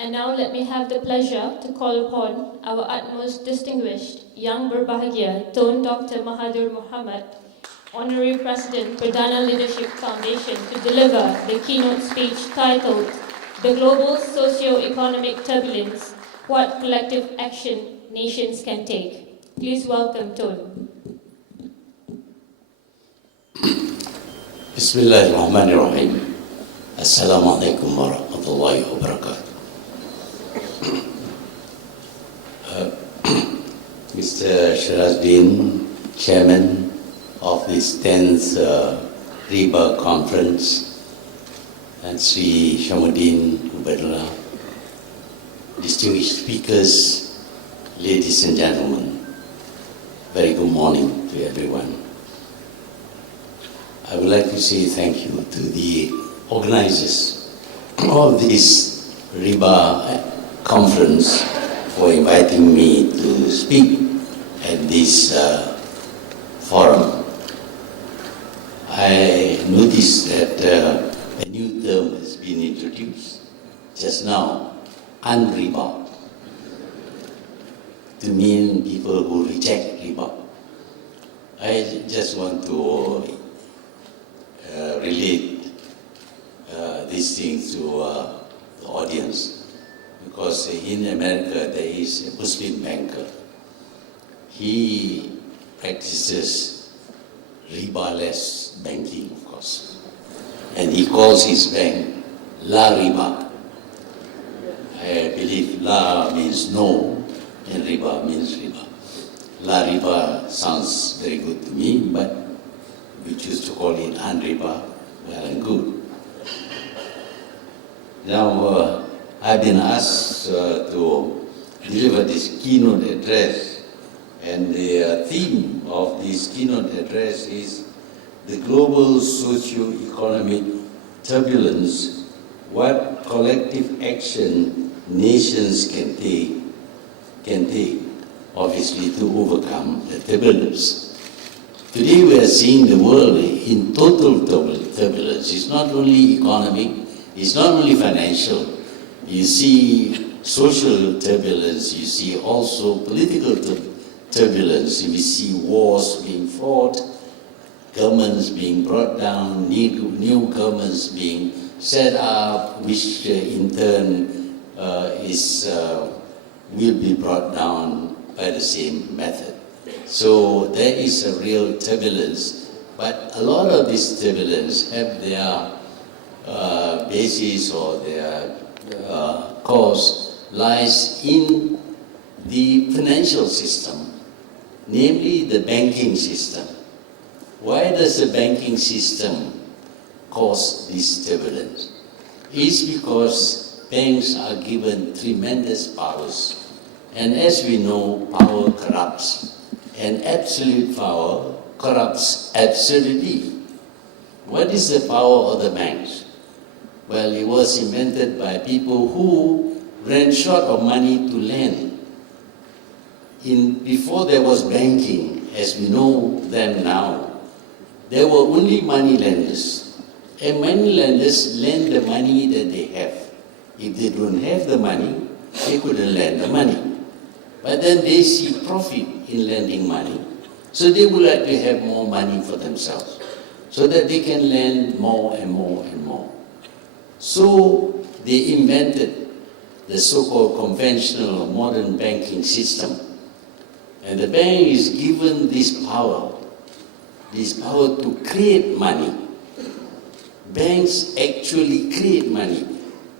And now let me have the pleasure to call upon our utmost distinguished young Berbahagia, Tun Dr. Mahathir Mohamad, Honorary President, Perdana Leadership Foundation, to deliver the keynote speech titled, The Global Socio-Economic Turbulence, What Collective Action Nations Can Take. Please welcome Tun. Bismillahirrahmanirrahim. Assalamualaikum warahmatullahi wabarakatuh. Mr. Shirazdin, Chairman of this 10th Riba Conference, and Sri Shamuddin Ubaidullah, distinguished speakers, ladies and gentlemen, very good morning to everyone. I would like to say thank you to the organizers of this Riba conference for inviting me to speak at this forum. I noticed that a new term has been introduced just now, un-Riba, to mean people who reject Riba. I just want to relate these things to the audience, because in America there is a Muslim banker. He practices riba-less banking, of course, and he calls his bank La Riba. I believe La means no and Riba means riba. La Riba sounds very good to me, but we choose to call it un-Riba, well and good. Now, I've been asked to deliver this keynote address, and the theme of this keynote address is the global socio-economic turbulence, what collective action nations can take, obviously, to overcome the turbulence. Today we are seeing the world in total turbulence. It's not only economic, it's not only financial. You see social turbulence, you see also political turbulence. You see wars being fought, governments being brought down, new governments being set up, which in turn will be brought down by the same method. So there is a real turbulence, but a lot of this turbulence have their basis or their cause lies in the financial system, namely the banking system. Why does the banking system cause this turbulence? It's because banks are given tremendous powers, and as we know, power corrupts. And absolute power corrupts absolutely. What is the power of the banks? Well, it was invented by people who ran short of money to lend. Before there was banking, as we know them now, there were only money lenders. And money lenders lend the money that they have. If they don't have the money, they couldn't lend the money. But then they see profit in lending money, so they would like to have more money for themselves, so that they can lend more and more and more. So they invented the so-called conventional modern banking system. And the bank is given this power to create money. Banks actually create money.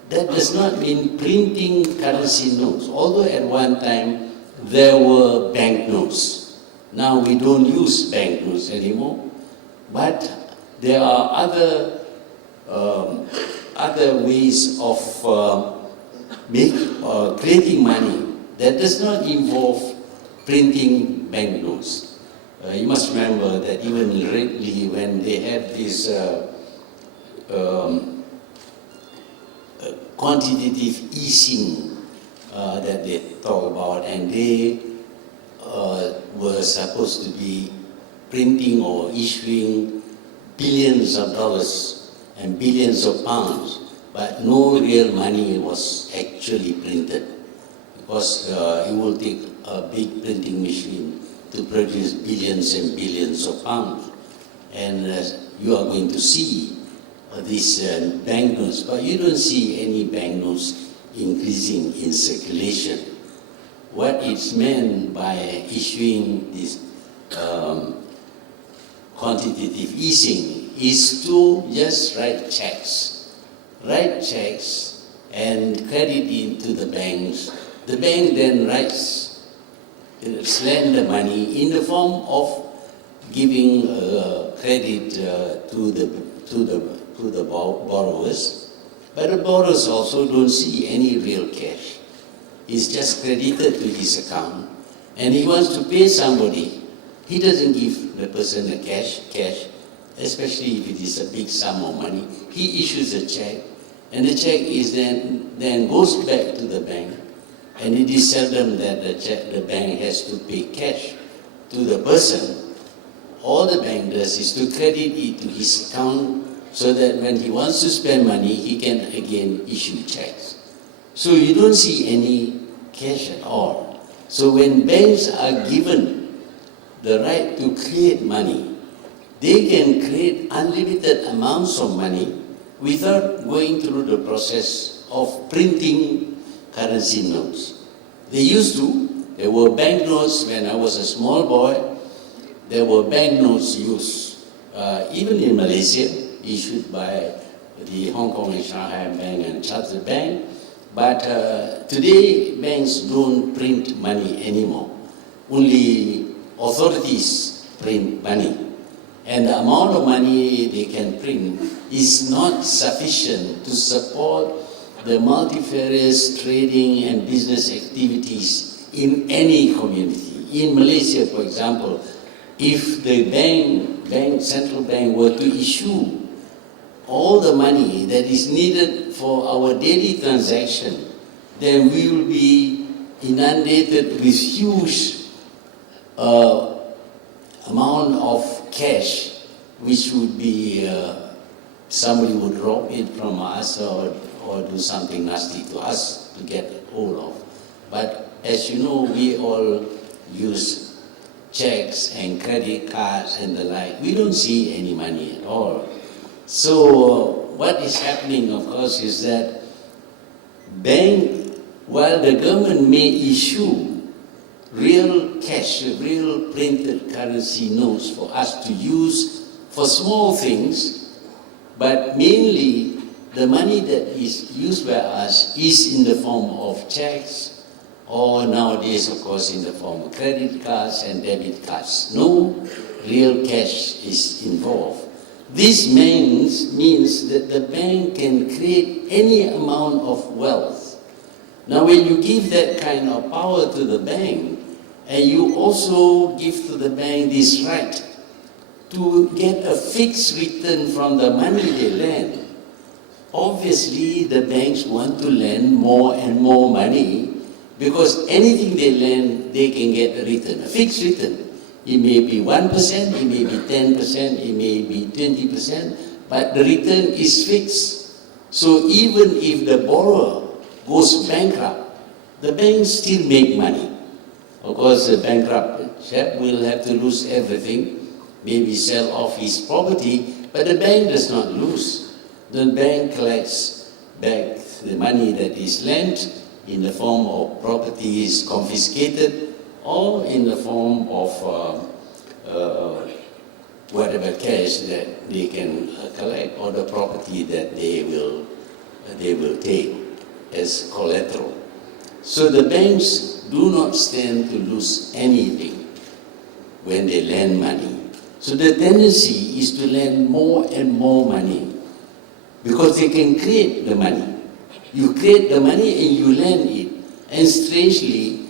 That does not mean printing currency notes, although at one time there were banknotes. Now we don't use banknotes anymore, but there are other ways of creating money that does not involve printing banknotes. You must remember that even lately, when they had this quantitative easing that they talk about, and they were supposed to be printing or issuing billions of dollars and billions of pounds, but no real money was actually actually printed, because it will take a big printing machine to produce billions and billions of pounds. And you are going to see these banknotes, but you don't see any banknotes increasing in circulation. What it's meant by issuing this quantitative easing is to just write checks and credit into the banks. The bank then lend the money in the form of giving credit to the borrowers, but the borrowers also don't see any real cash. It's just credited to his account, and he wants to pay somebody. He doesn't give the person the cash, especially if it is a big sum of money. He issues a check, and the check is then goes back to the bank, and it is seldom that the bank has to pay cash to the person. All the bank does is to credit it to his account so that when he wants to spend money, he can again issue checks. So you don't see any cash at all. So when banks are given the right to create money, they can create unlimited amounts of money without going through the process of printing currency notes. They used to. There were banknotes when I was a small boy. There were banknotes used, even in Malaysia, issued by the Hong Kong and Shanghai Bank and Chartered Bank. But today, banks don't print money anymore. Only authorities print money. And the amount of money they can print is not sufficient to support the multifarious trading and business activities in any community. In Malaysia, for example, if the central bank were to issue all the money that is needed for our daily transaction, then we will be inundated with huge amount of cash, which would be somebody would rob it from us or do something nasty to us to get hold of. But as you know, we all use checks and credit cards and the like. We don't see any money at all. So what is happening, of course, is that while the government may issue real cash, real printed currency notes for us to use for small things, but mainly the money that is used by us is in the form of checks, or nowadays, of course, in the form of credit cards and debit cards. No real cash is involved. This means that the bank can create any amount of wealth. Now, when you give that kind of power to the bank, and you also give to the bank this right to get a fixed return from the money they lend, obviously the banks want to lend more and more money, because anything they lend, they can get a return, a fixed return. It may be 1%, it may be 10%, it may be 20%, but the return is fixed. So even if the borrower goes bankrupt, the banks still make money. Of course, the bankrupt chap will have to lose everything, maybe sell off his property, but the bank does not lose. The bank collects back the money that is lent in the form of properties confiscated, or in the form of whatever cash that they can collect, or the property that they will take as collateral. So the banks do not stand to lose anything when they lend money. So the tendency is to lend more and more money, because they can create the money. You create the money and you lend it. And strangely,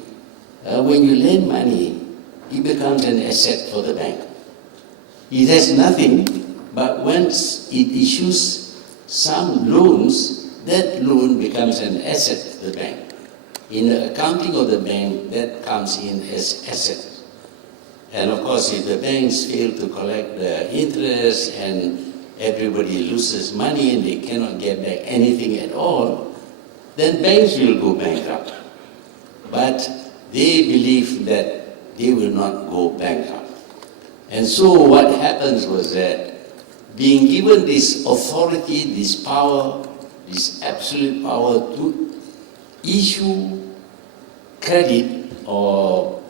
when you lend money, it becomes an asset for the bank. It has nothing, but once it issues some loans, that loan becomes an asset to the bank. In the accounting of the bank, that comes in as asset. And of course, if the banks fail to collect the interest and everybody loses money and they cannot get back anything at all, then banks will go bankrupt. But they believe that they will not go bankrupt. And so what happens was that being given this authority, this power, this absolute power to issue credit or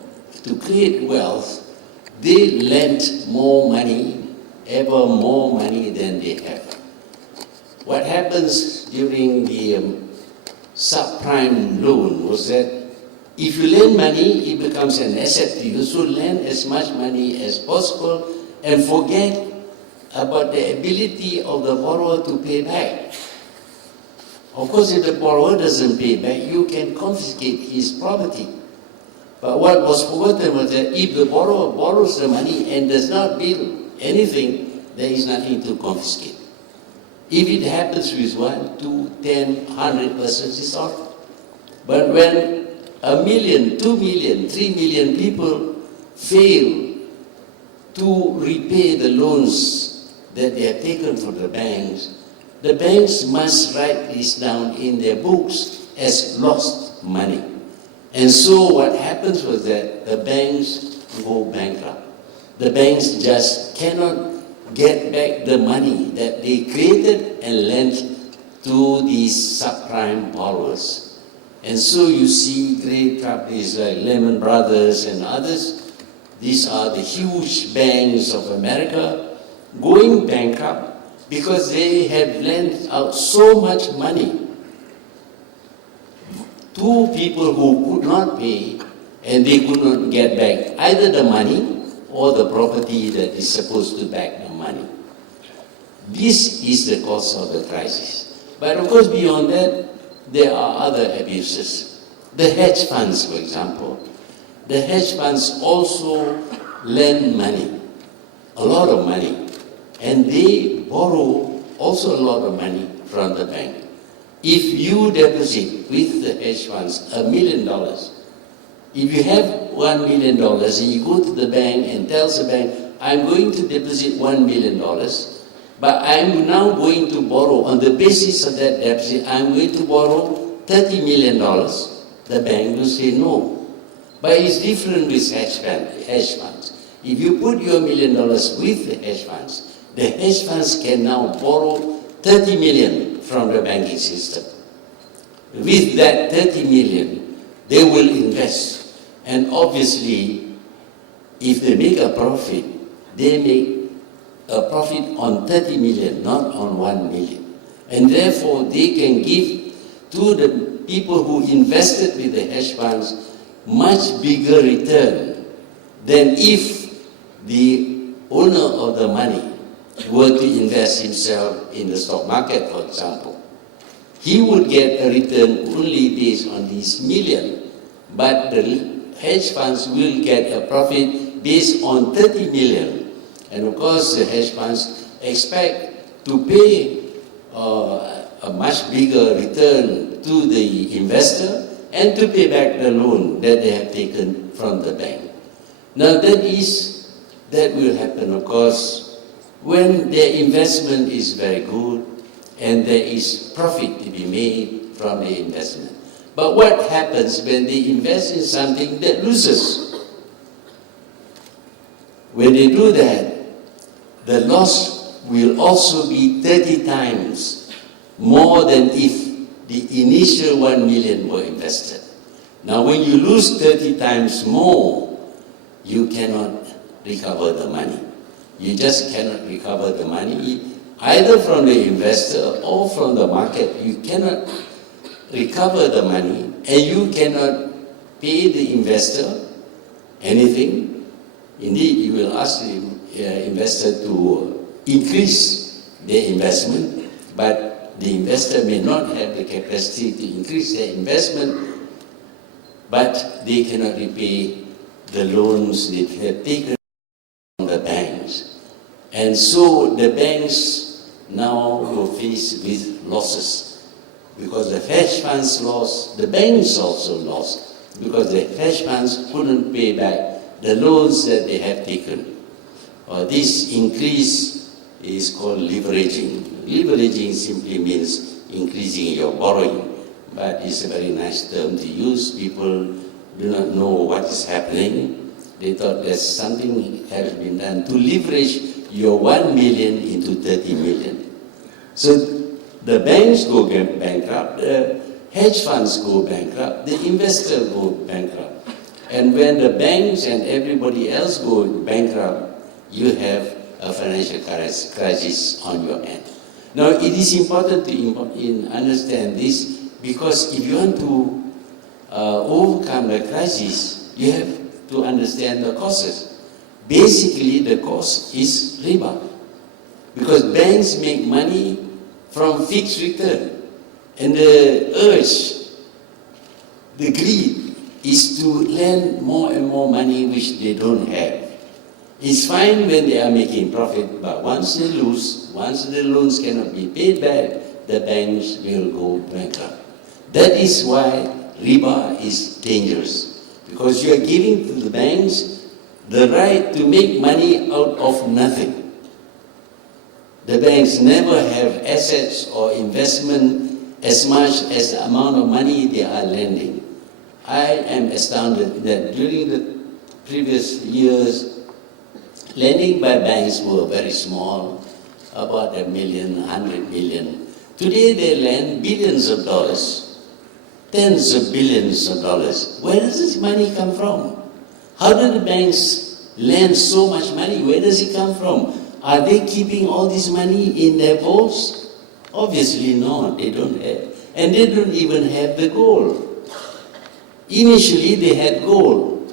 to create wealth, they lent more money, ever more money than they have. What happens during the subprime loan was that if you lend money, it becomes an asset to you, so lend as much money as possible and forget about the ability of the borrower to pay back. Of course, if the borrower doesn't pay back, you can confiscate his property. But what was forgotten was that if the borrower borrows the money and does not bill anything, there is nothing to confiscate. If it happens with 1, 2, 10, 100 persons, it's all right. But when 1 million, 2 million, 3 million people fail to repay the loans that they have taken from the banks must write this down in their books as lost money. And so what happens was that the banks go bankrupt. The banks just cannot get back the money that they created and lent to these subprime borrowers. And so you see great companies like Lehman Brothers and others, these are the huge banks of America, going bankrupt because they have lent out so much money to people who could not pay, and they could not get back either the money or the property that is supposed to back the money. This is the cause of the crisis. But of course, beyond that, there are other abuses. The hedge funds, for example. The hedge funds also lend money, a lot of money, and they borrow also a lot of money from the bank. If you deposit with the hedge funds $1 million, if you have $1 million and you go to the bank and tells the bank, I'm going to deposit $1 million, but I'm now going to borrow, on the basis of that deposit, I'm going to borrow $30 million, the bank will say no. But it's different with hedge funds. If you put your $1 million with the hedge funds can now borrow 30 million from the banking system. With that 30 million, they will invest. And obviously, if they make a profit, they make a profit on 30 million, not on 1 million. And therefore, they can give to the people who invested with the hedge funds much bigger return than if the owner of the money were to invest himself in the stock market, for example. He would get a return only based on this million, but the hedge funds will get a profit based on 30 million. And of course, the hedge funds expect to pay a much bigger return to the investor and to pay back the loan that they have taken from the bank. Now that will happen, of course, when their investment is very good and there is profit to be made from the investment. But what happens when they invest in something that loses? When they do that, the loss will also be 30 times more than if the initial 1 million were invested. Now, when you lose 30 times more, you cannot recover the money. You just cannot recover the money, either from the investor or from the market. You cannot recover the money, and you cannot pay the investor anything. Indeed, you will ask the investor to increase their investment, but the investor may not have the capacity to increase their investment, but they cannot repay the loans they have taken from the banks. And so the banks now were faced with losses. Because the hedge funds lost, the banks also lost, because the hedge funds couldn't pay back the loans that they have taken. This increase is called leveraging. Leveraging simply means increasing your borrowing. but it's a very nice term to use. People do not know what is happening. They thought there's something has been done to leverage your 1 million into 30 million. So the banks go bankrupt, the hedge funds go bankrupt, the investors go bankrupt. And when the banks and everybody else go bankrupt, you have a financial crisis on your end. Now, it is important to understand this, because if you want to overcome the crisis, you have to understand the causes. Basically, the cause is riba, because banks make money from fixed return, and the urge, the greed, is to lend more and more money which they don't have. It's fine when they are making profit, but once they lose, once the loans cannot be paid back, the banks will go bankrupt. That is why riba is dangerous, because you are giving to the banks the right to make money out of nothing. The banks never have assets or investment as much as the amount of money they are lending. I am astounded that during the previous years, lending by banks were very small, about $1 million, $100 million. Today they lend billions of dollars, tens of billions of dollars. Where does this money come from? How do the banks lend so much money? Where does it come from? Are they keeping all this money in their vaults? Obviously not, they don't have. And they don't even have the gold. Initially they had gold,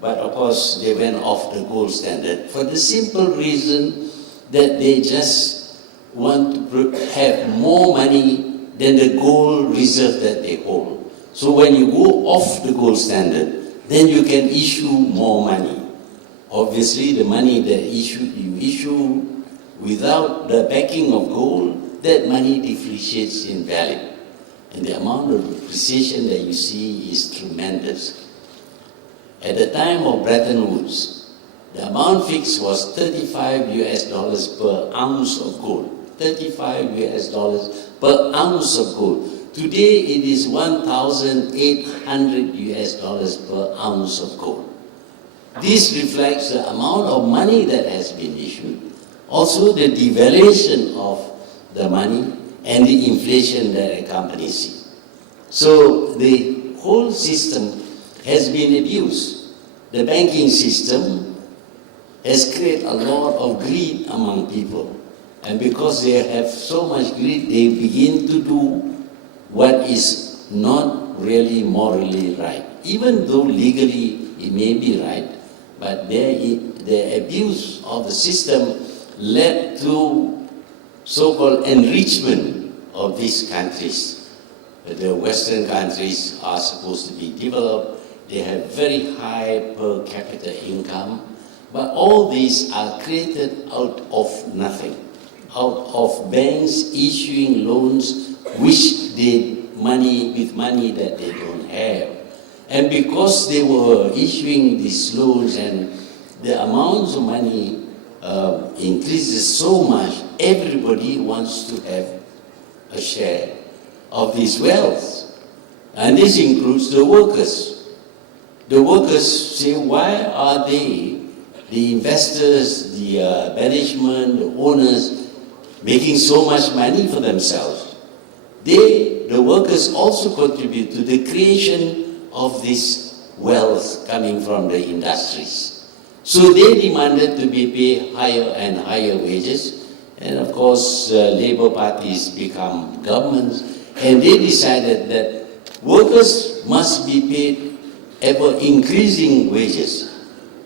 but of course they went off the gold standard for the simple reason that they just want to have more money than the gold reserve that they hold. So when you go off the gold standard, then you can issue more money. Obviously, the money that you issue without the backing of gold, that money depreciates in value. And the amount of depreciation that you see is tremendous. At the time of Bretton Woods, the amount fixed was $35 per ounce of gold. $35 per ounce of gold. Today it is $1,800 per ounce of gold. This reflects the amount of money that has been issued, also the devaluation of the money and the inflation that accompanies it. So the whole system has been abused. The banking system has created a lot of greed among people. And because they have so much greed, they begin to do what is not really morally right. Even though legally it may be right, but the abuse of the system led to so-called enrichment of these countries. The Western countries are supposed to be developed. They have very high per capita income, but all these are created out of nothing, out of banks issuing loans which they with money that they don't have. And because they were issuing these loans and the amounts of money increases so much, everybody wants to have a share of this wealth. And this includes the workers. The workers say, why are they, the investors, the management, the owners, making so much money for themselves? The workers also contribute to the creation of this wealth coming from the industries. So they demanded to be paid higher and higher wages, and of course labor parties become governments, and they decided that workers must be paid ever increasing wages,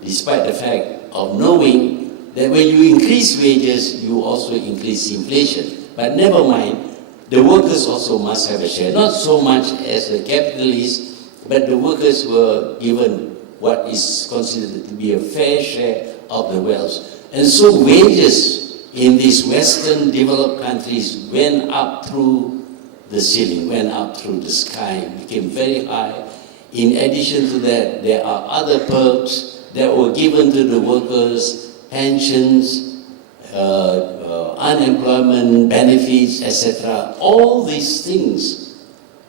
despite the fact of knowing that when you increase wages, you also increase inflation. But never mind, the workers also must have a share, not so much as the capitalists, but the workers were given what is considered to be a fair share of the wealth. And so wages in these Western developed countries went up through the ceiling, went up through the sky, became very high. In addition to that, there are other perks that were given to the workers, pensions, unemployment benefits, etc. All these things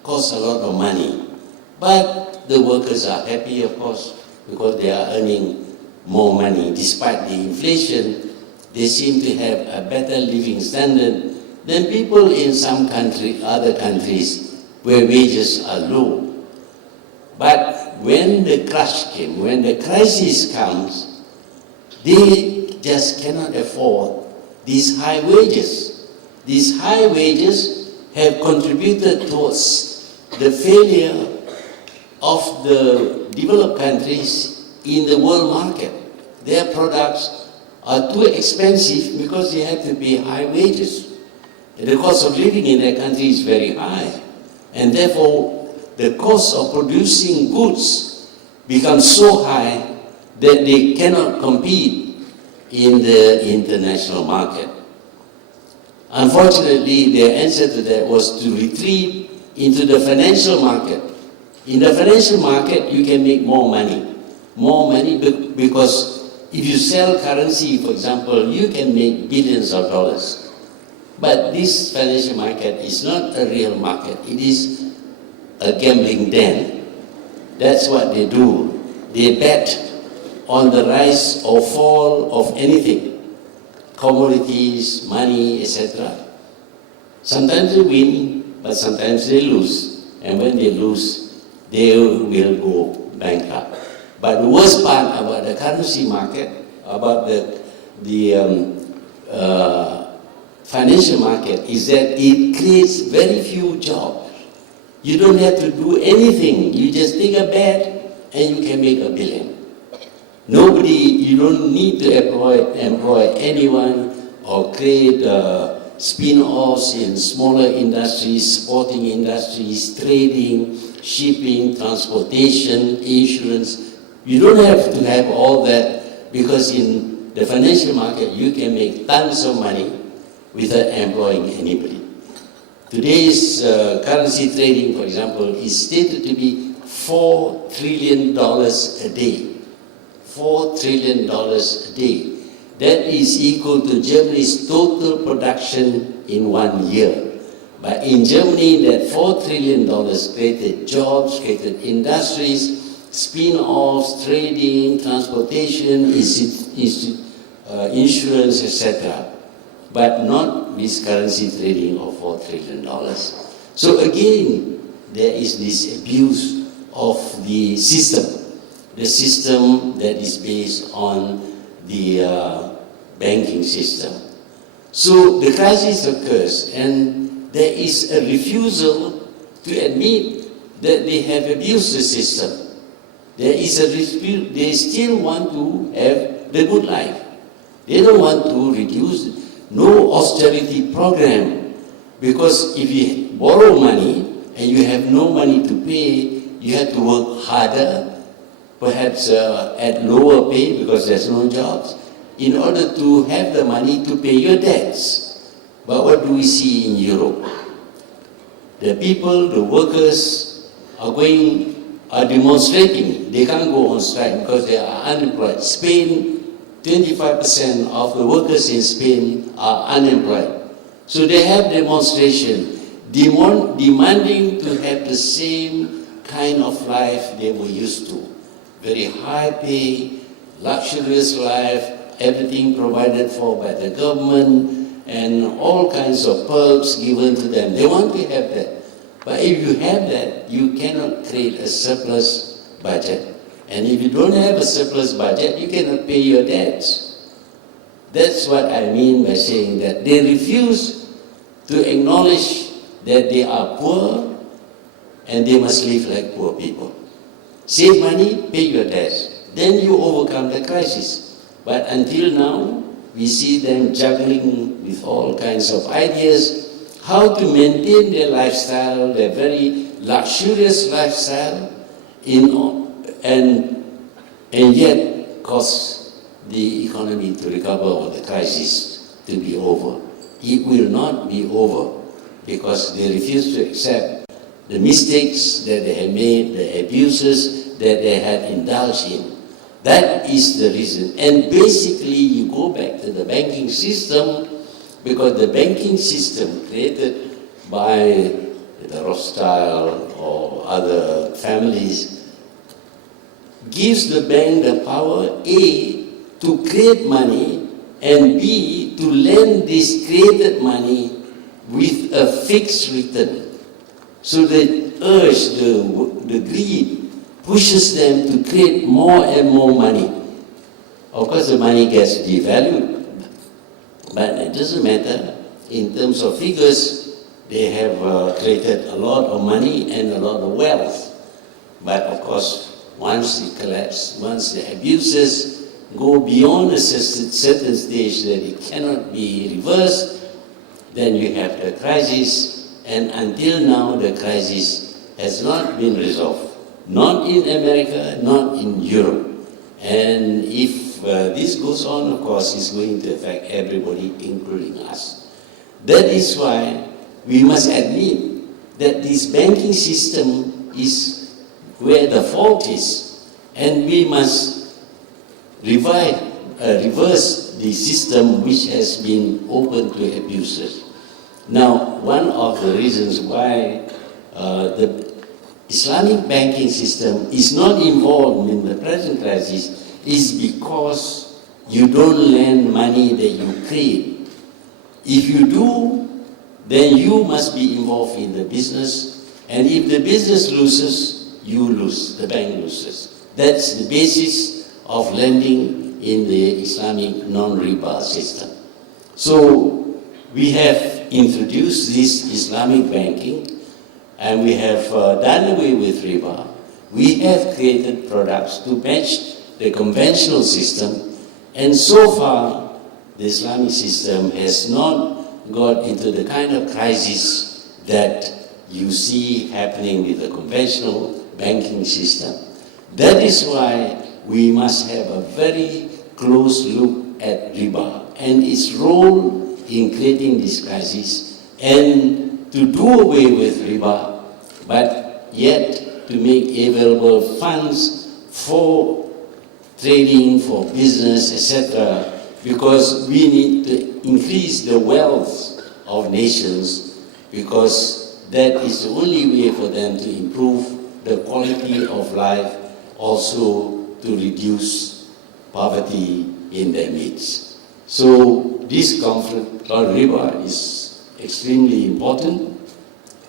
costs a lot of money. But the workers are happy, of course, because they are earning more money. Despite the inflation, they seem to have a better living standard than people in some other countries where wages are low. But when the crash came, when the crisis comes, they just cannot afford these high wages. These high wages have contributed towards the failure of the developed countries in the world market. Their products are too expensive because they have to pay high wages. The cost of living in their country is very high, and therefore the cost of producing goods becomes so high that they cannot compete in the international market. Unfortunately, their answer to that was to retreat into the financial market. In the financial market, you can make more money because if you sell currency, for example, you can make billions of dollars. But this financial market is not a real market. It is a gambling den. That's what they do. They bet on the rise or fall of anything, commodities, money, etc. Sometimes they win, but sometimes they lose. And when they lose, they will go bankrupt. But the worst part about the currency market, about the financial market, is that it creates very few jobs. You don't have to do anything. You just take a bet and you can make $1 billion. You don't need to employ anyone or create spin-offs in smaller industries, sporting industries, trading, shipping, transportation, insurance. You don't have to have all that, because in the financial market you can make tons of money without employing anybody. Today's currency trading, for example, is stated to be $4 trillion a day. $4 trillion a day. That is equal to Germany's total production in 1 year. But in Germany, that $4 trillion created jobs, created industries, spin-offs, trading, transportation, insurance, etc. But not this currency trading of $4 trillion. So again, there is this abuse of the system that is based on the banking system. So the crisis occurs, and there is a refusal to admit that they have abused the system. There is a dispute. They still want to have the good life. They don't want to reduce, no austerity program, because if you borrow money and you have no money to pay, you have to work harder, perhaps at lower pay because there's no jobs, in order to have the money to pay your debts. But what do we see in Europe? The people, the workers are demonstrating. They can't go on strike because they are unemployed. Spain, 25% of the workers in Spain are unemployed. So they have demonstration demanding to have the same kind of life they were used to. Very high pay, luxurious life, everything provided for by the government, and all kinds of perks given to them. They want to have that. But if you have that, you cannot create a surplus budget. And if you don't have a surplus budget, you cannot pay your debts. That's what I mean by saying that they refuse to acknowledge that they are poor and they must live like poor people. Save money, pay your debts. Then you overcome the crisis. But until now, we see them juggling with all kinds of ideas how to maintain their lifestyle, their very luxurious lifestyle, and yet cause the economy to recover or the crisis to be over. It will not be over because they refuse to accept the mistakes that they have made, the abuses that they have indulged in. That is the reason. And basically, you go back to the banking system, because the banking system created by the Rothschild or other families, gives the bank the power, A, to create money, and B, to lend this created money with a fixed return. So the urge, the greed, pushes them to create more and more money. Of course, the money gets devalued, but it doesn't matter. In terms of figures, they have created a lot of money and a lot of wealth. But of course, once it collapses, once the abuses go beyond a certain stage that it cannot be reversed, then you have the crisis, and until now the crisis has not been resolved. Not in America, not in Europe. And if this goes on, of course, it's going to affect everybody, including us. That is why we must admit that this banking system is where the fault is, and we must reverse the system which has been open to abuses. Now, one of the reasons why the Islamic banking system is not involved in the present crisis is because you don't lend money that you create. If you do, then you must be involved in the business, and if the business loses, you lose, the bank loses. That's the basis of lending in the Islamic non-riba system. So we have introduced this Islamic banking, and we have done away with riba. We have created products to match the conventional system, and so far the Islamic system has not got into the kind of crisis that you see happening with the conventional banking system. That is why we must have a very close look at riba and its role in creating this crisis, and to do away with riba, but yet to make available funds for trading, for business, etc., because we need to increase the wealth of nations, because that is the only way for them to improve the quality of life, also to reduce poverty in their midst. So this conflict on riba is extremely important,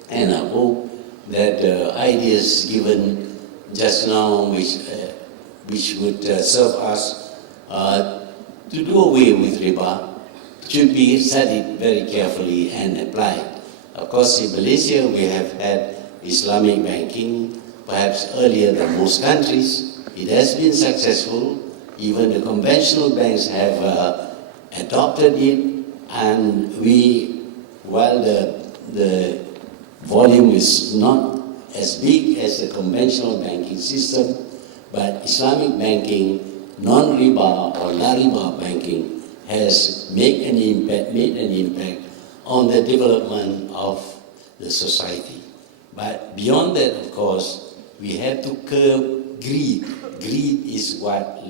and I hope that the ideas given just now, which would serve us to do away with riba, should be studied very carefully and applied. Of course, in Malaysia we have had Islamic banking, perhaps earlier than most countries. It has been successful. Even the conventional banks have adopted it, and while the volume is not as big as the conventional banking system, but Islamic banking, non-riba or la-riba banking has made an impact on the development of the society. But beyond that, of course, we have to curb greed. Greed is what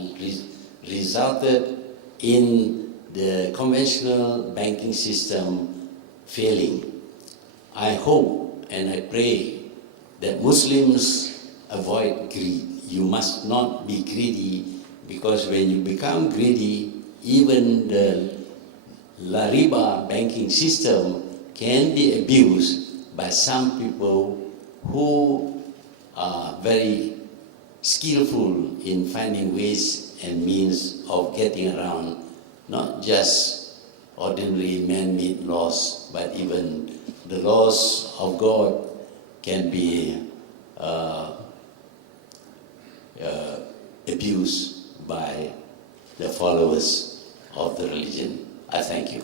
resulted in the conventional banking system failing. I hope and I pray that Muslims avoid greed. You must not be greedy, because when you become greedy, even the La Riba banking system can be abused by some people who are very skillful in finding ways and means of getting around not just ordinary man-made laws, but even the laws of God can be abused by the followers of the religion. I thank you.